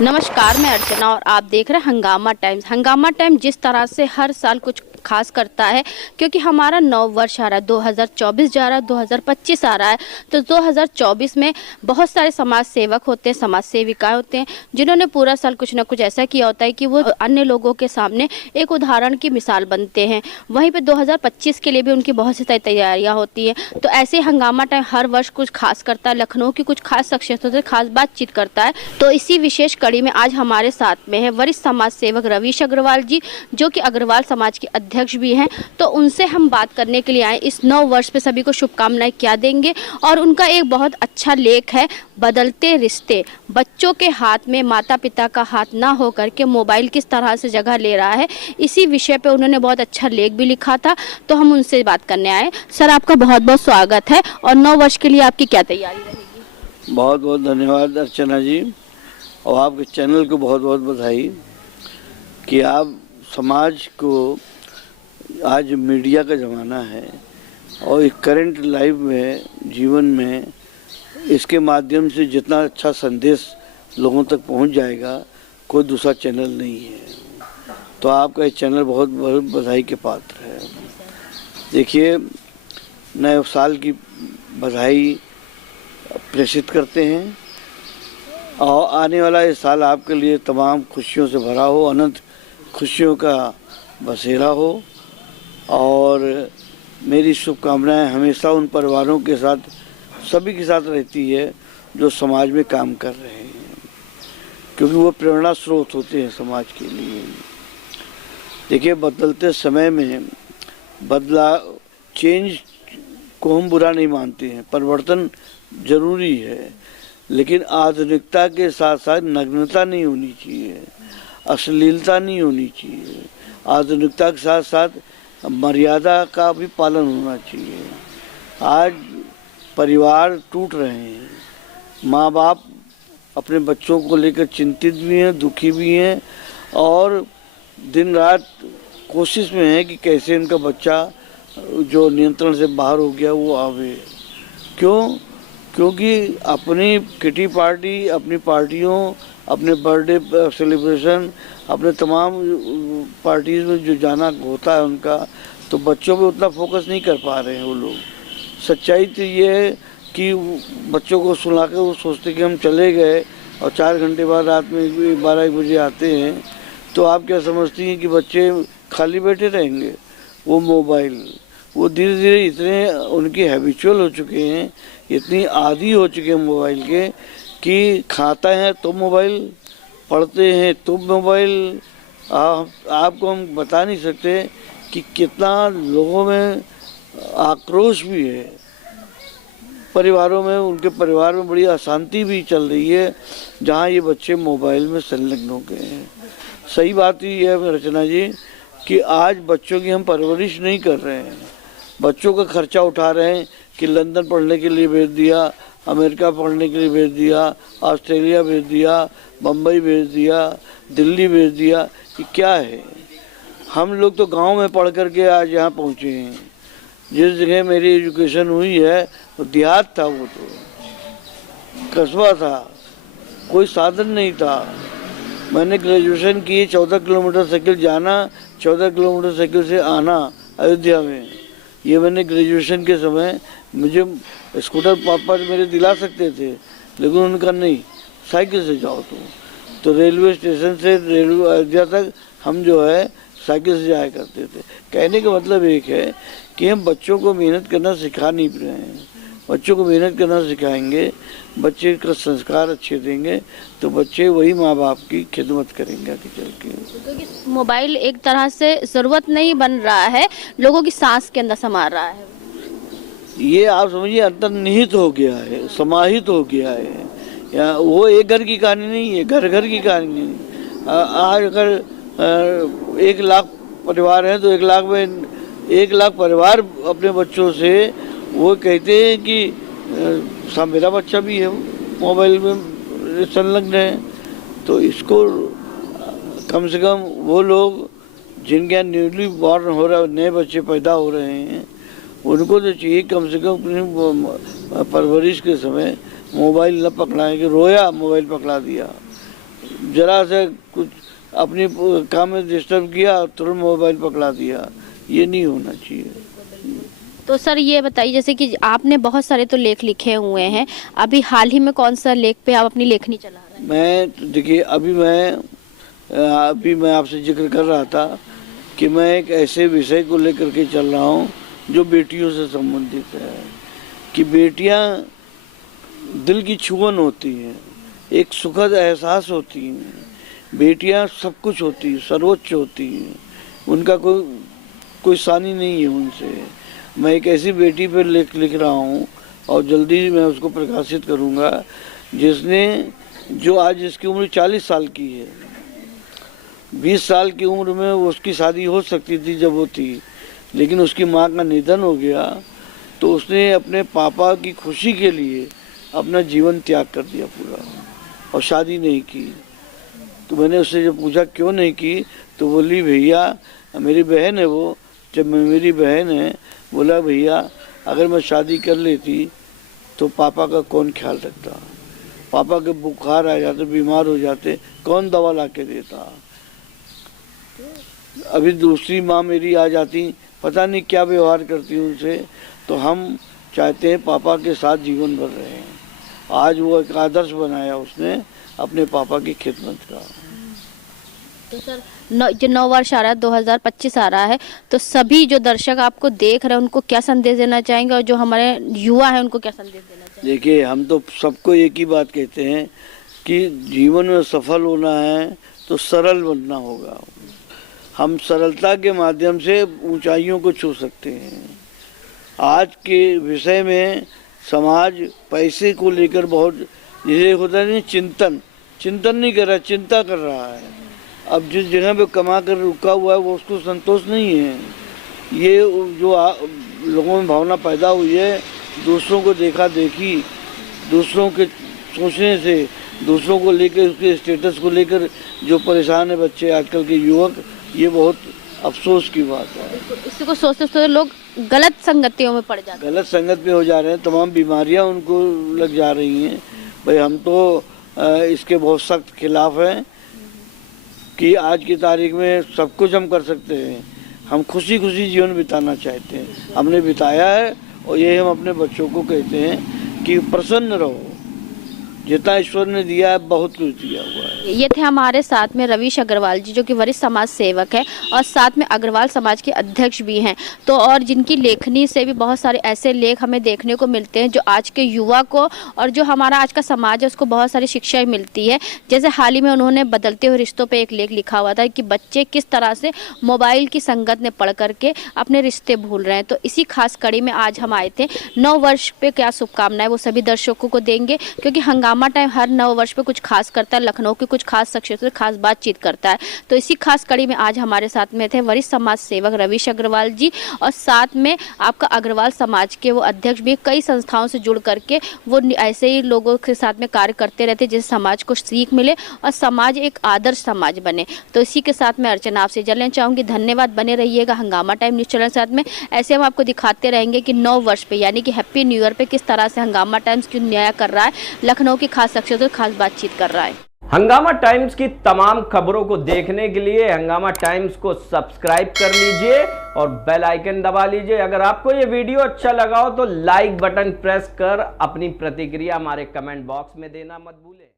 नमस्कार, मैं अर्चना और आप देख रहे हैं हंगामा टाइम्स। हंगामा टाइम जिस तरह से हर साल कुछ खास करता है, क्योंकि हमारा नव वर्ष आ रहा है, 2024 जा रहा है, 2025 आ रहा है। तो 2024 में बहुत सारे समाज सेवक होते हैं, समाज सेविकाएं होते हैं, जिन्होंने पूरा साल कुछ ना कुछ ऐसा किया होता है कि वो अन्य लोगों के सामने एक उदाहरण की मिसाल बनते हैं। वहीं पे 2025 के लिए भी उनकी बहुत सी तैयारियां होती हैं। तो ऐसे हंगामा टाइम हर वर्ष कुछ खास करता है, लखनऊ की कुछ खास शख्सियतों से खास बातचीत करता है। तो इसी विशेष कड़ी में आज हमारे साथ में है वरिष्ठ समाज सेवक रवीश अग्रवाल जी, जो कि अग्रवाल समाज के अध्यक्ष भी हैं। तो उनसे हम बात करने के लिए आए, इस नव वर्ष पे सभी को शुभकामनाएं क्या देंगे। और उनका एक बहुत अच्छा लेख है, बदलते रिश्ते, बच्चों के हाथ में माता पिता का हाथ ना हो करके मोबाइल किस तरह से जगह ले रहा है, इसी विषय पे उन्होंने बहुत अच्छा लेख भी लिखा था। तो हम उनसे बात करने आए। सर, आपका बहुत बहुत स्वागत है। और नव वर्ष के लिए आपकी क्या तैयारी रहेगी? बहुत बहुत धन्यवाद अर्चना जी, और आपके चैनल को बहुत बहुत बधाई कि आप समाज को, आज मीडिया का ज़माना है और एक करंट लाइफ में, जीवन में, इसके माध्यम से जितना अच्छा संदेश लोगों तक पहुंच जाएगा, कोई दूसरा चैनल नहीं है। तो आपका ये चैनल बहुत बहुत बधाई के पात्र है। देखिए, नए साल की बधाई प्रेषित करते हैं और आने वाला ये साल आपके लिए तमाम खुशियों से भरा हो, अनंत खुशियों का बसेरा हो। और मेरी शुभकामनाएं हमेशा उन परिवारों के साथ, सभी के साथ रहती है जो समाज में काम कर रहे हैं, क्योंकि वो प्रेरणा स्रोत होते हैं समाज के लिए। देखिए, बदलते समय में चेंज को हम बुरा नहीं मानते हैं, परिवर्तन जरूरी है, लेकिन आधुनिकता के साथ साथ नग्नता नहीं होनी चाहिए, अश्लीलता नहीं होनी चाहिए। आधुनिकता के साथ साथ मर्यादा का भी पालन होना चाहिए। आज परिवार टूट रहे हैं, माँ बाप अपने बच्चों को लेकर चिंतित भी हैं, दुखी भी हैं, और दिन रात कोशिश में है कि कैसे इनका बच्चा जो नियंत्रण से बाहर हो गया वो आवे। क्योंकि अपनी किटी पार्टी, अपनी पार्टियों, अपने बर्थडे सेलिब्रेशन, अपने तमाम पार्टीज में जो जाना होता है उनका, तो बच्चों पे उतना फोकस नहीं कर पा रहे हैं वो लोग। सच्चाई तो ये है कि बच्चों को सुला के वो सोचते कि हम चले गए और 4 घंटे बाद रात में 12-1 बजे आते हैं, तो आप क्या समझती हैं कि बच्चे खाली बैठे रहेंगे? वो मोबाइल, वो धीरे धीरे इतने उनके हैबिचुअल हो चुके हैं, इतनी आदी हो चुके हैं मोबाइल के, कि खाता है तो मोबाइल, पढ़ते हैं तो मोबाइल। आपको हम बता नहीं सकते कि कितना लोगों में आक्रोश भी है। परिवारों में, उनके परिवार में बड़ी अशांति भी चल रही है, जहाँ ये बच्चे मोबाइल में संलग्न हो गए हैं। सही बात ही है रचना जी कि आज बच्चों की हम परवरिश नहीं कर रहे हैं, बच्चों का खर्चा उठा रहे हैं कि लंदन पढ़ने के लिए भेज दिया, अमेरिका पढ़ने के लिए भेज दिया, ऑस्ट्रेलिया भेज दिया, बम्बई भेज दिया, दिल्ली भेज दिया। ये क्या है? हम लोग तो गांव में पढ़ करके आज यहाँ पहुँचे हैं। जिस जगह मेरी एजुकेशन हुई है वो देहात था, वो तो कस्बा था, कोई साधन नहीं था। मैंने ग्रेजुएशन की 14 किलोमीटर साइकिल जाना, 14 किलोमीटर साइकिल से आना अयोध्या में। ये मैंने ग्रेजुएशन के समय, मुझे स्कूटर पापा मेरे दिला सकते थे, लेकिन उनका नहीं, साइकिल से जाओ तो रेलवे स्टेशन से रेलवे अयोध्या तक हम जो है साइकिल से जाया करते थे। कहने का मतलब एक है कि हम बच्चों को मेहनत करना सिखा नहीं रहे हैं। बच्चों को मेहनत करना सिखाएंगे, बच्चे का संस्कार अच्छे देंगे, तो बच्चे वही माँ बाप की खिदमत करेंगे आगे चल के। क्योंकि मोबाइल एक तरह से ज़रूरत नहीं बन रहा है, लोगों की सांस के अंदर समा रहा है। ये आप समझिए अंतर्निहित हो गया है, समाहित हो गया है। या वो एक घर की कहानी नहीं है, घर घर की कहानी नहीं। आज अगर 1 लाख परिवार है तो 1 लाख में 1 लाख परिवार अपने बच्चों से वो कहते हैं कि मेरा बच्चा भी है मोबाइल में संलग्न है। तो इसको कम से कम वो लोग जिनके यहाँ न्यूली बॉर्न हो रहा है, नए बच्चे पैदा हो रहे हैं, उनको तो चाहिए कम से कम अपनी परवरिश के समय मोबाइल न पकड़ाएं कि रोया मोबाइल पकड़ा दिया। जरा से कुछ अपनी काम में डिस्टर्ब किया, तुरंत मोबाइल पकड़ा दिया, ये नहीं होना चाहिए। तो सर ये बताइए, जैसे कि आपने बहुत सारे तो लेख लिखे हुए हैं, अभी हाल ही में कौन सा लेख पे आप अपनी लेखनी चला रहे हैं? मैं देखिए, अभी मैं आपसे जिक्र कर रहा था कि मैं एक ऐसे विषय को लेकर के चल रहा हूँ जो बेटियों से संबंधित है, कि बेटियाँ दिल की छुअन होती हैं, एक सुखद एहसास होती हैं, बेटियाँ सब कुछ होती हैं, सर्वोच्च होती हैं, उनका कोई सानी नहीं है उनसे। मैं एक ऐसी बेटी पर लेख लिख रहा हूँ और जल्दी मैं उसको प्रकाशित करूँगा, जो आज जिसकी उम्र 40 साल की है। 20 साल की उम्र में उसकी शादी हो सकती थी जब वो थी, लेकिन उसकी माँ का निधन हो गया तो उसने अपने पापा की खुशी के लिए अपना जीवन त्याग कर दिया पूरा और शादी नहीं की। तो मैंने उससे जब पूछा क्यों नहीं की, तो बोली भैया मेरी बहन है वो, जब मेरी बहन है, बोला भैया अगर मैं शादी कर लेती तो पापा का कौन ख्याल रखता, पापा के बुखार आ जाते, बीमार हो जाते, कौन दवा ला के देता, अभी दूसरी माँ मेरी आ जाती, पता नहीं क्या व्यवहार करती उनसे। तो हम चाहते हैं पापा के साथ जीवन भर रहे हैं। आज वो एक आदर्श बनाया उसने अपने पापा की खिदमत का। तो सर जो नव वर्ष आ रहा है, 2025 आ रहा है, तो सभी जो दर्शक आपको देख रहे हैं उनको क्या संदेश देना चाहेंगे, और जो हमारे युवा है उनको क्या संदेश देना चाहेंगे? देखिए, हम तो सबको एक ही बात कहते हैं कि जीवन में सफल होना है तो सरल बनना होगा। हम सरलता के माध्यम से ऊंचाइयों को छू सकते हैं। आज के विषय में समाज पैसे को लेकर बहुत, ये होता है चिंतन नहीं कर रहा, चिंता कर रहा है। अब जिस जगह पे कमा कर रुका हुआ है वो उसको संतोष नहीं है। ये जो लोगों में भावना पैदा हुई है, दूसरों को देखा देखी, दूसरों के सोचने से, दूसरों को लेकर, उसके स्टेटस को लेकर जो परेशान है बच्चे, आजकल के युवक, ये बहुत अफसोस की बात है। इसी को सोचते सोचते लोग गलत संगतियों में पड़ जाते हैं, गलत संगत में हो जा रहे हैं, तमाम बीमारियां उनको लग जा रही हैं। भाई हम तो इसके बहुत सख्त खिलाफ हैं कि आज की तारीख में सब कुछ हम कर सकते हैं, हम खुशी खुशी जीवन बिताना चाहते हैं, हमने बिताया है और ये हम अपने बच्चों को कहते हैं कि प्रसन्न रहो, जितना ईश्वर ने दिया है बहुत कुछ दिया हुआ है। ये थे हमारे साथ में रवीश अग्रवाल जी, जो कि वरिष्ठ समाज सेवक है और साथ में अग्रवाल समाज के अध्यक्ष भी हैं। तो और जिनकी लेखनी से भी बहुत सारे ऐसे लेख हमें देखने को मिलते हैं जो आज के युवा को और जो हमारा आज का समाज है उसको बहुत सारी शिक्षाएं मिलती है। जैसे हाल ही में उन्होंने बदलते हुए रिश्तों पर एक लेख लिखा हुआ था कि बच्चे किस तरह से मोबाइल की संगत में पढ़ करके अपने रिश्ते भूल रहे हैं। तो इसी खास कड़ी में आज हम आए थे। नव वर्ष पे क्या शुभकामनाएं वो सभी दर्शकों को देंगे, क्योंकि हंगामा टाइम हर नव वर्ष पे कुछ खास करता है, लखनऊ की कुछ खास शख्सियतों से खास बातचीत करता है। तो इसी खास कड़ी में आज हमारे साथ में थे वरिष्ठ समाज सेवक रवीश अग्रवाल जी, और साथ में आपका अग्रवाल समाज के वो अध्यक्ष भी। कई संस्थाओं से जुड़ करके वो ऐसे ही लोगों के साथ में कार्य करते रहते जिससे समाज को सीख मिले और समाज एक आदर्श समाज बने। तो इसी के साथ मैं अर्चना आपसे जानना चाहूंगी, धन्यवाद। बने रहिएगा हंगामा टाइम न्यूज चैनल साथ में। ऐसे हम आपको दिखाते रहेंगे कि नव वर्ष पे यानी कि हैप्पी न्यू ईयर पे किस तरह से हंगामा टाइम्स क्यों न्याय कर रहा है, लखनऊ की खास शख्सियतों से खास बातचीत कर रहा है। हंगामा टाइम्स की तमाम खबरों को देखने के लिए हंगामा टाइम्स को सब्सक्राइब कर लीजिए और बेल आइकन दबा लीजिए। अगर आपको ये वीडियो अच्छा लगा हो तो लाइक बटन प्रेस कर अपनी प्रतिक्रिया हमारे कमेंट बॉक्स में देना मत भूलें।